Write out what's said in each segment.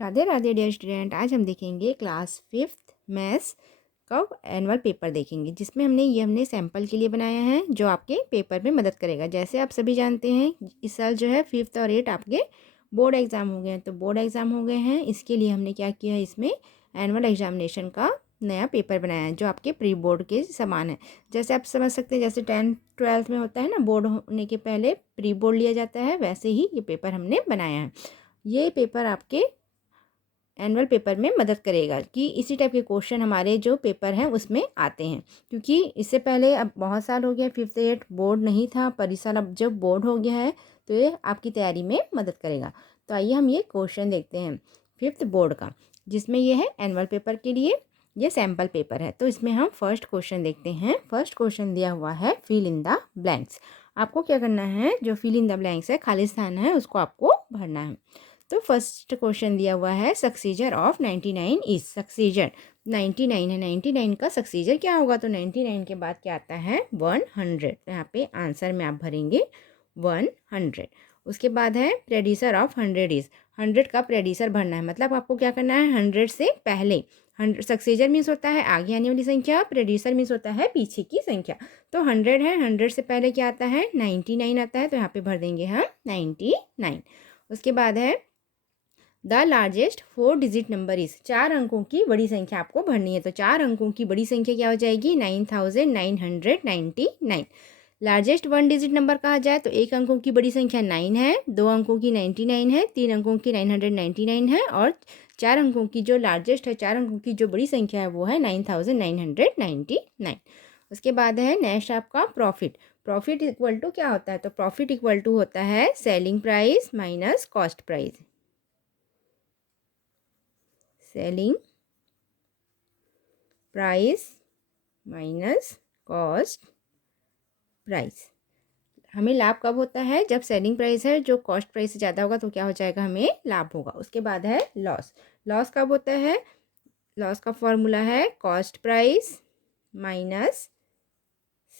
Radhe Radhe dear student. आज हम देखेंगे क्लास 5th मैथ्स का एनुअल पेपर देखेंगे, जिसमें हमने सैम्पल के लिए बनाया है जो आपके पेपर में मदद करेगा। जैसे आप सभी जानते हैं इस साल जो है 5th और 8 आपके बोर्ड एग्ज़ाम हो गए हैं, तो बोर्ड एग्ज़ाम हो गए हैं, इसके लिए हमने क्या किया है, इसमें एनुअल एग्जामिनेशन का नया पेपर बनाया है जो आपके प्री बोर्ड के समान है। जैसे आप समझ सकते हैं, जैसे 10th 12th में होता है ना, बोर्ड होने के पहले प्री बोर्ड लिया जाता है, वैसे ही ये पेपर हमने बनाया है। ये पेपर आपके एनुअल पेपर में मदद करेगा कि इसी टाइप के क्वेश्चन हमारे जो पेपर हैं उसमें आते हैं, क्योंकि इससे पहले अब बहुत साल हो गया 5th 8 बोर्ड नहीं था, पर इस साल अब जब बोर्ड हो गया है तो ये आपकी तैयारी में मदद करेगा। तो आइए हम ये क्वेश्चन देखते हैं 5th बोर्ड का, जिसमें ये है एनुअल पेपर के लिए ये सैम्पल पेपर है। तो इसमें हम फर्स्ट क्वेश्चन देखते हैं। फर्स्ट क्वेश्चन दिया हुआ है फिल इन द ब्लैंक्स। आपको क्या करना है, जो फिल इन द ब्लैंक्स है, खाली स्थान है, उसको आपको भरना है। तो फर्स्ट क्वेश्चन दिया हुआ है सक्सीजर ऑफ 99 इज। सक्सीजर 99 है, 99 का सक्सीजर क्या होगा, तो 99 के बाद क्या आता है 100। तो यहाँ पे आंसर में आप भरेंगे 100। उसके बाद है प्रेडिसर ऑफ 100 इज। 100 का प्रेडिसर भरना है, मतलब आपको क्या करना है 100 से पहले। 100 सक्सीजर मीन्स होता है आगे आने वाली संख्या, प्रेडिसर मीन्स होता है पीछे की संख्या। तो 100 है, 100 से पहले क्या आता है 99 आता है, तो यहाँ पे भर देंगे हम 99। उसके बाद है the largest 4 digit number is. 4 अंकों की बड़ी संख्या आपको भरनी है, तो 4 अंकों की बड़ी संख्या क्या हो जाएगी 9999। लार्जेस्ट 1 डिजिट नंबर कहा जाए तो 1 अंकों की बड़ी संख्या 9 है, 2 अंकों की 99 है, 3 अंकों की 999 है, और 4 अंकों की जो लार्जेस्ट है, 4 अंकों की जो बड़ी संख्या है वो है 9999। उसके बाद है नेक्स्ट आपका प्रॉफिट। प्रॉफिट इक्वल टू क्या होता है, तो प्रॉफिट इक्वल टू होता है selling price minus cost price. Selling price minus cost price. हमें लाभ कब होता है, जब सेलिंग प्राइस है जो कॉस्ट प्राइस से ज़्यादा होगा, तो क्या हो जाएगा हमें लाभ होगा। उसके बाद है लॉस। लॉस कब होता है, लॉस का फॉर्मूला है cost price minus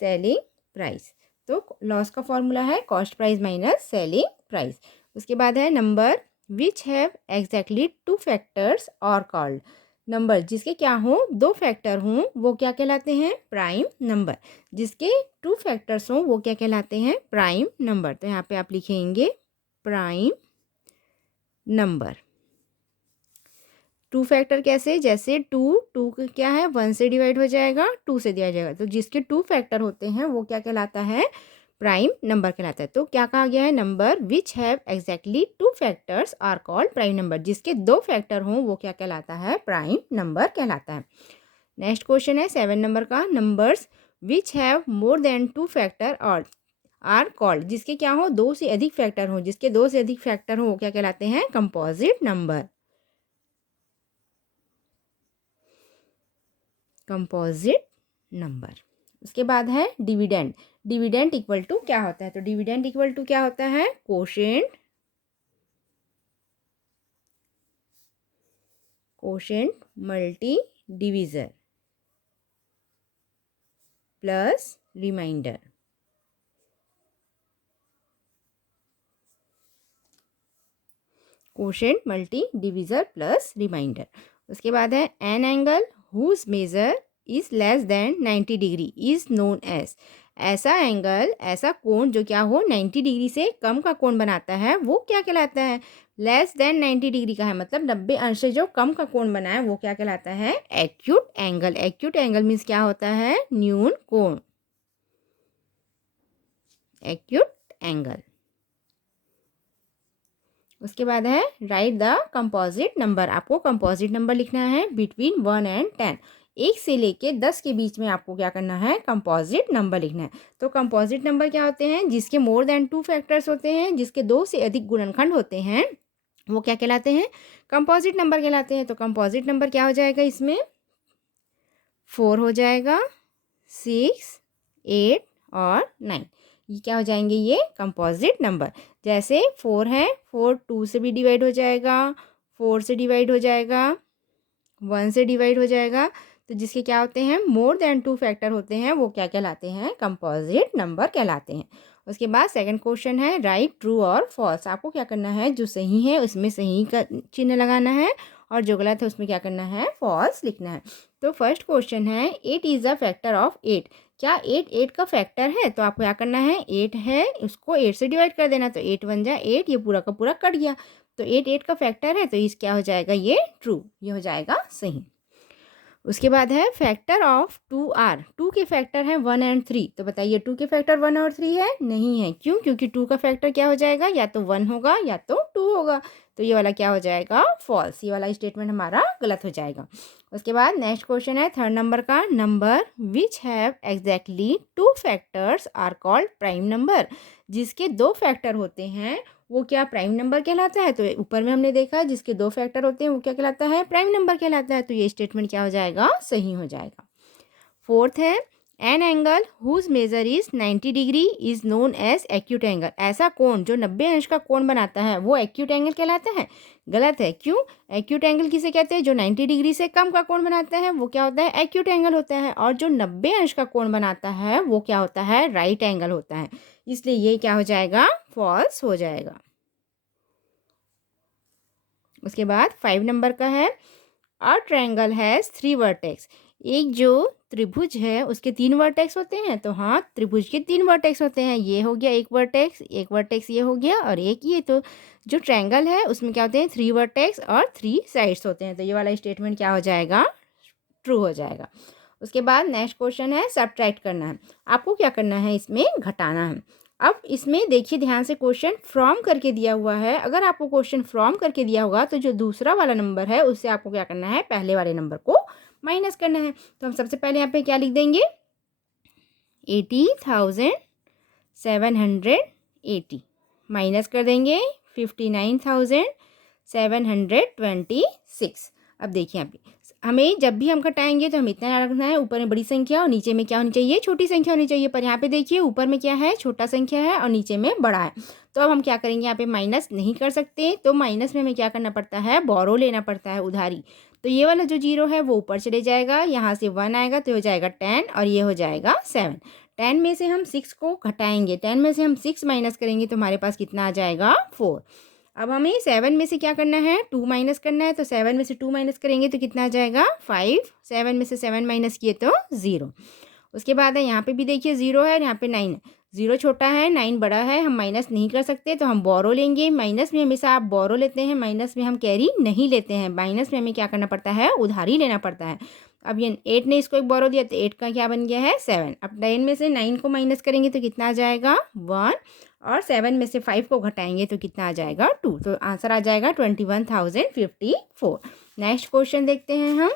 selling price. तो लॉस का फॉर्मूला है cost price minus selling price. उसके बाद है number which have exactly 2 factors और कॉल्ड। नंबर जिसके क्या हो 2 फैक्टर हों वो क्या कहलाते हैं प्राइम नंबर। जिसके 2 फैक्टर्स हों वो क्या कहलाते हैं प्राइम नंबर। तो यहाँ पे आप लिखेंगे प्राइम नंबर। 2 फैक्टर कैसे, जैसे 2 क्या है 1 से डिवाइड हो जाएगा, 2 से दिया जाएगा, तो जिसके 2 फैक्टर होते हैं वो क्या कहलाता है प्राइम नंबर कहलाता है। तो क्या कहा गया है, number which have exactly 2 factors are called prime number. जिसके 2 फैक्टर हों वो क्या कहलाता है प्राइम नंबर कहलाता है। नेक्स्ट क्वेश्चन है 7 नंबर का। Numbers which have more than 2 factor और आर कॉल्ड। जिसके क्या हो 2 से अधिक फैक्टर हो, जिसके 2 से अधिक फैक्टर हो वो क्या कहलाते हैं कंपोजिट नंबर। Composite number. उसके बाद है डिविडेंड। डिविडेंड इक्वल टू क्या होता है, तो डिविडेंड इक्वल टू क्या होता है quotient, quotient multi divisor plus remainder. Quotient multi divisor plus remainder. उसके बाद है an angle whose measure is less than 90 degree is known as. ऐसा एंगल, ऐसा कोण जो क्या हो 90 डिग्री से कम का कोण बनाता है वो क्या कहलाता है, लेस देन 90 डिग्री का है, मतलब 90 अंश से जो कम का कोण बना है वो क्या कहलाता है acute angle. Acute angle means क्या होता है न्यून कोण, एक्यूट एंगल। उसके बाद है राइट द कंपोजिट नंबर। आपको कंपोजिट नंबर लिखना है बिटवीन 1 एंड 10। 1 से लेके 10 के बीच में आपको क्या करना है कंपोजिट नंबर लिखना है। तो कंपोजिट नंबर क्या होते हैं, जिसके मोर देन 2 फैक्टर्स होते हैं, जिसके 2 से अधिक गुणनखंड होते हैं वो क्या कहलाते हैं कंपोजिट नंबर कहलाते हैं। तो कंपोजिट नंबर क्या हो जाएगा, इसमें 4 हो जाएगा, 6, 8 और 9, ये क्या हो जाएंगे ये कंपोजिट नंबर। जैसे 4 है, 4 2 से भी डिवाइड हो जाएगा, 4 से डिवाइड हो जाएगा, 1 से डिवाइड हो जाएगा, तो जिसके क्या होते हैं मोर देन 2 फैक्टर होते हैं वो क्या कहलाते हैं कंपोजिट नंबर कहलाते हैं। उसके बाद सेकंड क्वेश्चन है राइट ट्रू और फॉल्स। आपको क्या करना है, जो सही है उसमें सही का चिन्ह लगाना है और जो गलत है उसमें क्या करना है, फॉल्स लिखना है। तो फर्स्ट क्वेश्चन है 8 इज़ अ फैक्टर ऑफ 8। क्या 8 का फैक्टर है? तो आपको क्या करना है, 8 है उसको 8 से डिवाइड कर देना। तो 8 1 जा 8, ये पूरा का पूरा कट गया। तो 8 का फैक्टर है, तो इस क्या हो जाएगा, ये ट्रू, ये हो जाएगा सही। उसके बाद है फैक्टर ऑफ 2r। 2 के फैक्टर हैं 1 एंड 3। तो बताइए 2 के फैक्टर 1 और 3 है? नहीं है। क्यों? क्योंकि 2 का फैक्टर क्या हो जाएगा, या तो 1 होगा या तो 2 होगा। तो ये वाला क्या हो जाएगा, फॉल्स। ये वाला स्टेटमेंट हमारा गलत हो जाएगा। उसके बाद नेक्स्ट क्वेश्चन है थर्ड नंबर का, number which have exactly 2 factors are called prime number. जिसके 2 फैक्टर होते हैं वो क्या प्राइम नंबर कहलाता है? तो ऊपर में हमने देखा जिसके 2 फैक्टर होते हैं वो क्या कहलाता है, प्राइम नंबर कहलाता है। तो ये स्टेटमेंट क्या हो जाएगा, सही हो जाएगा। फोर्थ है an angle whose measure is 90 degree is known as acute angle. ऐसा कोण जो 90 अंश का कोण बनाता है वो एक्यूट एंगल कहलाता है? गलत है। क्यों? एक्यूट एंगल किसे कहते हैं? जो 90 डिग्री से कम का कोण बनाता है वो क्या होता है, एक्यूट एंगल होता है। और जो 90 अंश का कोण बनाता है वो क्या होता है, राइट एंगल होता है। इसलिए ये क्या हो जाएगा, फॉल्स हो जाएगा। उसके बाद 5 नंबर का है अ ट्रायंगल हैज़ 3 वर्टेक्स। एक जो त्रिभुज है उसके 3 वर्टेक्स होते हैं। तो हाँ, त्रिभुज के 3 वर्टेक्स होते हैं। ये हो गया एक वर्टेक्स ये हो गया और एक ये। तो जो ट्रायंगल है उसमें क्या होते हैं, 3 वर्टेक्स और 3 साइड्स होते हैं। तो ये वाला स्टेटमेंट क्या हो जाएगा, ट्रू हो जाएगा। उसके बाद नेक्स्ट क्वेश्चन है सब्ट्रैक्ट करना है। आपको क्या करना है, इसमें घटाना है। अब इसमें देखिए ध्यान से, क्वेश्चन फ्रॉम करके दिया हुआ है। अगर आपको क्वेश्चन फ्रॉम करके दिया होगा तो जो दूसरा वाला नंबर है उससे आपको क्या करना है, पहले वाले नंबर को माइनस करना है। तो हम सबसे पहले यहाँ पे क्या लिख देंगे, 80,780 माइनस कर देंगे 59,726। अब देखिए यहाँ पे हमें जब भी हम घटाएंगे तो हम इतना रखना है, ऊपर में बड़ी संख्या और नीचे में क्या होनी चाहिए, छोटी संख्या होनी चाहिए। पर यहाँ पे देखिए ऊपर में क्या है, छोटा संख्या है और नीचे में बड़ा है। तो अब हम क्या करेंगे, यहाँ पे माइनस नहीं कर सकते। तो माइनस में हमें क्या करना पड़ता है, बोरो लेना पड़ता है, उधारी। तो ये वाला जो 0 है वो ऊपर चले जाएगा, यहाँ से 1 आएगा तो हो जाएगा 10 और ये हो जाएगा 7। 10 में से हम 6 को घटाएंगे, 10 में से हम 6 माइनस करेंगे तो हमारे पास कितना आ जाएगा, 4। अब हमें 7 में से क्या करना है, 2 माइनस करना है। तो 7 में से 2 माइनस करेंगे तो कितना आ जाएगा, 5। 7 में से 7 माइनस किए तो 0। उसके बाद है यहाँ पे भी देखिए 0 है और यहाँ पे 9 है। 0 छोटा है, 9 बड़ा है, हम माइनस नहीं कर सकते तो हम बोरो लेंगे। माइनस में हमेशा आप बोरो लेते हैं, माइनस में हम कैरी नहीं लेते हैं। माइनस में हमें क्या करना पड़ता है, उधारी लेना पड़ता है। अब ये 8 ने इसको एक बोरो दिया तो 8 का क्या बन गया है, 7। अब 10 में से 9 को माइनस करेंगे तो कितना आ जाएगा, 1। और 7 में से 5 को घटाएंगे तो कितना आ जाएगा, 2। तो आंसर आ जाएगा 21,054। नेक्स्ट क्वेश्चन देखते हैं हम,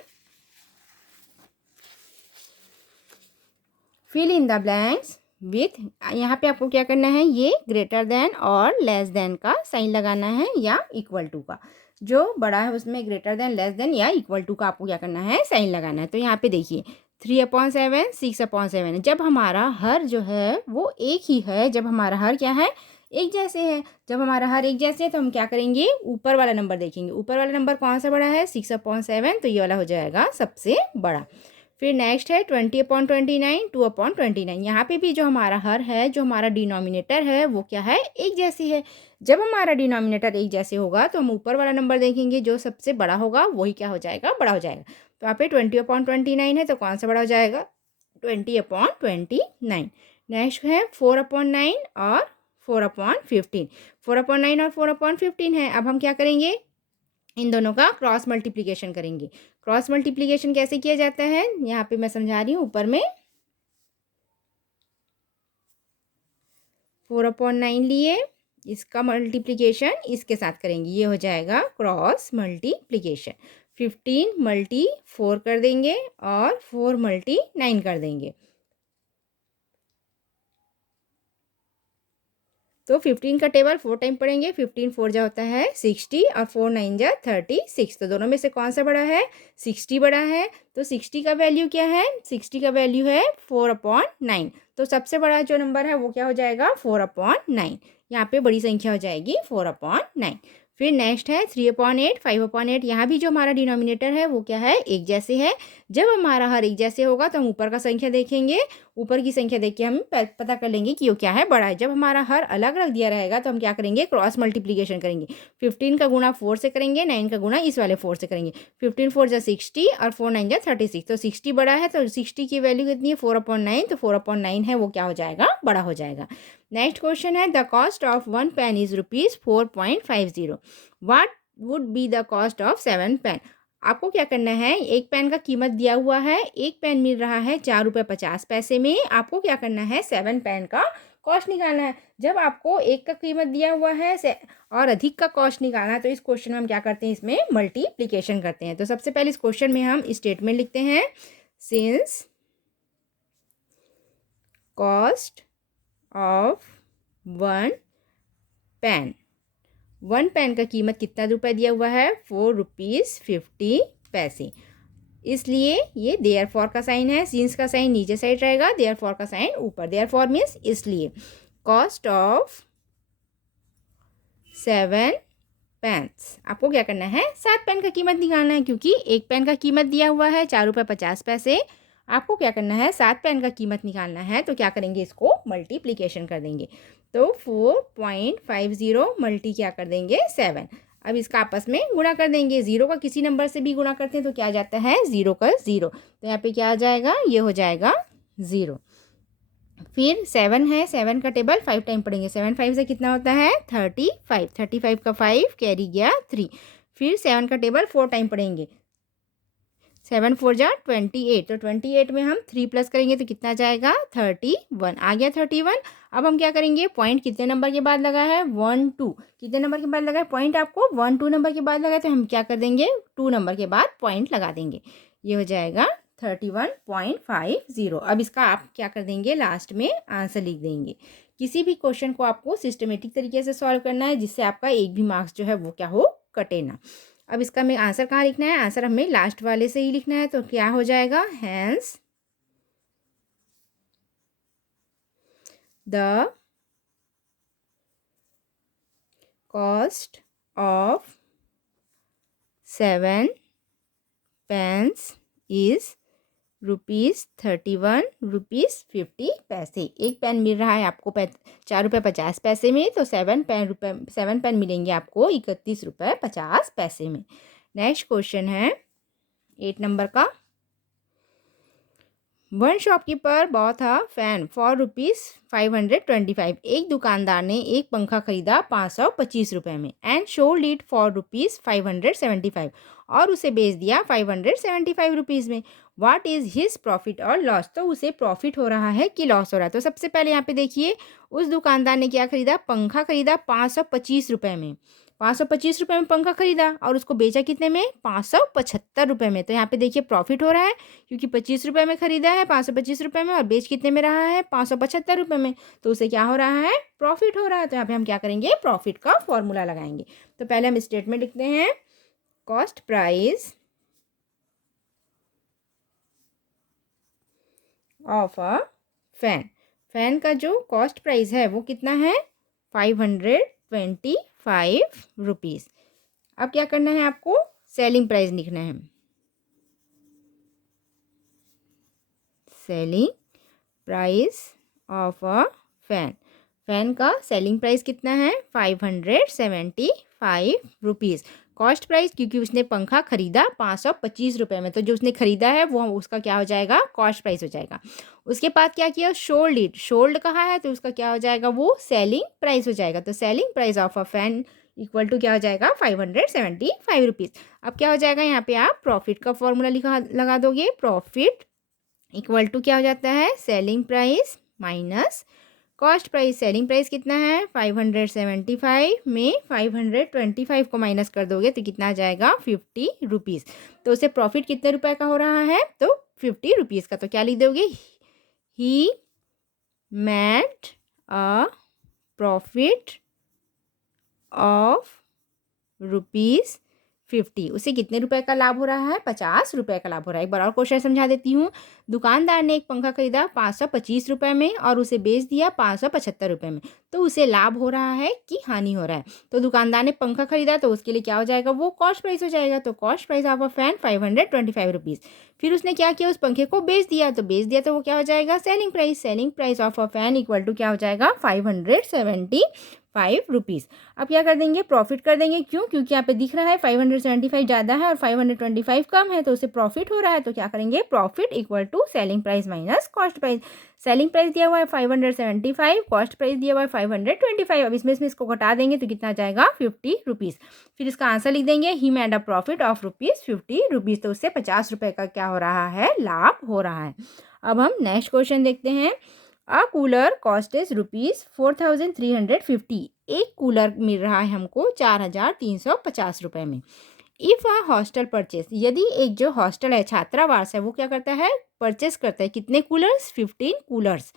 fill in the blanks with. यहाँ पे आपको क्या करना है, ये ग्रेटर देन और लेस देन का साइन लगाना है या इक्वल टू का। जो बड़ा है उसमें ग्रेटर देन, लेस देन या इक्वल टू का आपको क्या करना है, साइन लगाना है। तो यहाँ पे देखिए 3/7, 6/7। जब हमारा हर जो है वो एक ही है, जब हमारा हर क्या है, एक जैसे है। जब हमारा हर एक जैसे है तो हम क्या करेंगे, ऊपर वाला नंबर देखेंगे। ऊपर वाला नंबर कौन सा बड़ा है, 6/7। तो ये वाला हो जाएगा सबसे बड़ा। फिर नेक्स्ट है 20/29, 2/29। यहाँ पे भी जो हमारा हर है, जो हमारा डिनोमिनेटर है वो क्या है, एक जैसी है। जब हमारा डिनोमिनेटर एक जैसे होगा तो हम ऊपर वाला नंबर देखेंगे, जो सबसे बड़ा होगा वही क्या हो जाएगा, बड़ा हो जाएगा। तो यहाँ पे 20/29 है तो कौन सा बड़ा हो जाएगा, 20/29। नेक्स्ट है 4/9 और 4/15। 4/9 और 4/15 है। अब हम क्या करेंगे, इन दोनों का क्रॉस मल्टीप्लिकेशन करेंगे। क्रॉस मल्टीप्लिकेशन कैसे किया जाता है, यहाँ पे मैं समझा रही हूँ। ऊपर में 4/9 लिए, इसका मल्टीप्लिकेशन इसके साथ करेंगे, ये हो जाएगा क्रॉस मल्टीप्लिकेशन। 15 मल्टी 4 कर देंगे और 4 मल्टी 9 कर देंगे। तो 15 का टेबल 4 टाइम पढ़ेंगे। 15 4 जा होता है 60 और 4 9 जा 36। तो दोनों में से कौन सा बड़ा है, 60 बड़ा है। तो 60 का वैल्यू क्या है, 60 का वैल्यू है 4/9। तो सबसे बड़ा जो नंबर है वो क्या हो जाएगा, 4/9। यहाँ पे बड़ी संख्या हो जाएगी 4/9। फिर नेक्स्ट है 3/8, 5/8। यहाँ भी जो हमारा डिनोमिनेटर है वो क्या है, एक जैसे है। जब हमारा हर एक जैसे होगा तो हम ऊपर का संख्या देखेंगे, ऊपर की संख्या देख के हम पता कर लेंगे कि वो क्या है, बड़ा है। जब हमारा हर अलग अलग दिया रहेगा तो हम क्या करेंगे, क्रॉस मल्टीप्लीकेशन करेंगे। 15 का गुणा 4 से करेंगे, 9 का गुणा इस वाले 4 से करेंगे। 15 4 जा 60 और 4 9 जा 36, तो 60 बड़ा है, तो 60 की वैल्यू कितनी है, 4/9, तो 4/9 है वो क्या हो जाएगा, बड़ा हो जाएगा। नेक्स्ट क्वेश्चन है, the cost of 1 pen is ₹4.50। What would be the cost of 7 pen. आपको क्या करना है, एक पेन का कीमत दिया हुआ है, एक पेन मिल रहा है ₹4.50 में। आपको क्या करना है, 7 पेन का कॉस्ट निकालना है। जब आपको एक का कीमत दिया हुआ है और अधिक का कॉस्ट निकालना है, तो इस क्वेश्चन में हम क्या करते हैं, इसमें मल्टीप्लीकेशन करते हैं। तो सबसे पहले इस क्वेश्चन में हम स्टेटमेंट लिखते हैं, since cost of 1 pen, 1 pen का कीमत कितना रुपए दिया हुआ है, ₹4.50, इसलिए ये देयर फॉर का साइन है। सिंस का साइन नीचे साइड रहेगा, देयर फॉर का साइन ऊपर। देयर फॉर मीन्स इसलिए। कॉस्ट ऑफ 7 पेन्स, आपको क्या करना है, 7 पेन का कीमत निकालना है, क्योंकि एक पेन का कीमत दिया हुआ है ₹4.50। आपको क्या करना है, 7 पेन का कीमत निकालना है, तो क्या करेंगे, इसको मल्टीप्लीकेशन कर देंगे। तो 4.50 मल्टी क्या कर देंगे, 7। अब इसका आपस में गुणा कर देंगे। ज़ीरो का किसी नंबर से भी गुणा करते हैं तो क्या आ जाता है, 0 का 0, तो यहाँ पे क्या आ जाएगा, ये हो जाएगा 0। फिर 7 है, 7 का टेबल 5 टाइम पढ़ेंगे। 7 5 से कितना होता है, 35, 35 का 5 कैरी गया 3। फिर 7 का टेबल 4 टाइम पढ़ेंगे। 7 4 जा 28, तो 28 में हम 3 प्लस करेंगे तो कितना जाएगा, 31 आ गया 31। अब हम क्या करेंगे, पॉइंट कितने नंबर के बाद लगा है, 1 2, कितने नंबर के बाद लगा है पॉइंट, आपको 1 2 नंबर के बाद लगा है, तो हम क्या कर देंगे, 2 नंबर के बाद पॉइंट लगा देंगे। ये हो जाएगा 31.50। अब इसका आप क्या कर देंगे, लास्ट में आंसर लिख देंगे। किसी भी क्वेश्चन को आपको सिस्टमेटिक तरीके से सॉल्व करना है, जिससे आपका एक भी मार्क्स जो है वो क्या हो, कटे ना। अब इसका हमें आंसर कहाँ लिखना है, आंसर हमें लास्ट वाले से ही लिखना है, तो क्या हो जाएगा, hence the cost of 7 pens is ₹31.50। एक पेन मिल रहा है आपको ₹4.50 में, तो 7 पेन मिलेंगे आपको ₹31.50 में। नेक्स्ट क्वेश्चन है 8 नंबर का, 1 shopkeeper bought a fan for ₹525। एक दुकानदार ने एक पंखा खरीदा ₹525 में, एंड सोल्ड इट फॉर ₹575, और उसे बेच दिया ₹575 में। व्हाट इज़ हिज प्रॉफिट और लॉस। तो उसे प्रॉफिट हो रहा है कि लॉस हो रहा है। तो सबसे पहले यहाँ पे देखिए, उस दुकानदार ने क्या खरीदा, पंखा खरीदा ₹525 में। ₹525 में पंखा खरीदा और उसको बेचा कितने में, ₹575 में। तो यहाँ पे देखिए प्रॉफिट हो रहा है, क्योंकि ₹25 में खरीदा है, ₹525 में, और बेच कितने में रहा है, ₹575 में। तो उसे क्या हो रहा है, प्रॉफिट हो रहा है। तो यहाँ पे हम क्या करेंगे, प्रॉफिट का फॉर्मूला लगाएंगे। तो पहले हम स्टेटमेंट लिखते हैं, cost price of a fan. Fan का जो कॉस्ट प्राइस है वो कितना है, ₹525। अब क्या करना है, आपको सेलिंग प्राइस लिखना है। Selling price of a fan, fan का सेलिंग प्राइस कितना है, ₹575। कॉस्ट प्राइस, क्योंकि उसने पंखा खरीदा ₹525 में, तो जो उसने खरीदा है वो उसका क्या हो जाएगा, कॉस्ट प्राइस हो जाएगा। उसके बाद क्या किया, सोल्ड इट, सोल्ड कहा है तो उसका क्या हो जाएगा, वो सेलिंग प्राइस हो जाएगा। तो selling price of a fan equal to क्या हो जाएगा, ₹575। अब क्या हो जाएगा, यहाँ पे आप प्रॉफिट का फॉर्मूला लगा दोगे। प्रॉफिट इक्वल टू क्या हो जाता है, selling price minus cost price. Selling price कितना है, 575 में 525 को माइनस कर दोगे तो कितना आ जाएगा, ₹50। तो उसे प्रॉफिट कितने रुपए का हो रहा है, तो ₹50 का। तो क्या लिख दोगे, he made a profit of ₹50। उसे कितने रुपए का लाभ हो रहा है, ₹50 का लाभ हो रहा है। एक बार और क्वेश्चन समझा देती हूँ। दुकानदार ने एक पंखा खरीदा ₹525 में और उसे बेच दिया ₹575 में। तो उसे लाभ हो रहा है कि हानि हो रहा है। तो दुकानदार ने पंखा खरीदा तो उसके लिए क्या हो जाएगा, वो कॉस्ट प्राइस हो जाएगा। तो cost price of a fan 525 rupees. फिर उसने क्या किया, उस पंखे को बेच दिया, तो वो क्या हो जाएगा, selling price of a fan equal to क्या हो जाएगा, 575 रुपीज़। अब क्या कर देंगे, प्रॉफिट कर देंगे। क्यों, क्योंकि यहाँ पे दिख रहा है 575 ज़्यादा है और 525 कम है, तो उससे प्रॉफिट हो रहा है। तो क्या करेंगे, profit equal to selling price minus cost price. Selling price दिया हुआ है 575, कॉस्ट प्राइस दिया हुआ है 525। अब इसमें इसको घटा देंगे तो कितना जाएगा, 50 रुपीज़। फिर इसका आंसर लिख देंगे, he made a profit of ₹50। तो उससे 50 रुपये का क्या हो रहा है, लाभ हो रहा है। अब हम नेक्स्ट क्वेश्चन देखते हैं। A cooler cost is ₹4350। एक कूलर मिल रहा है हमको 4350 रुपये में। इफ़ अ हॉस्टल परचेस, यदि एक जो हॉस्टल है, छात्रावास है, वो क्या करता है, परचेस करता है कितने coolers, 15 coolers.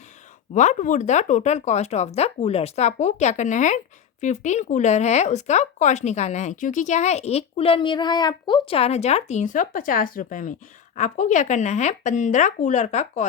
What would the total cost of the coolers. तो आपको क्या करना है, 15 कूलर है उसका कॉस्ट निकालना है। क्योंकि क्या है, एक कूलर मिल रहा है आपको 4350 रुपये में। आपको क्या करना है, 15 कूलर का कॉस्ट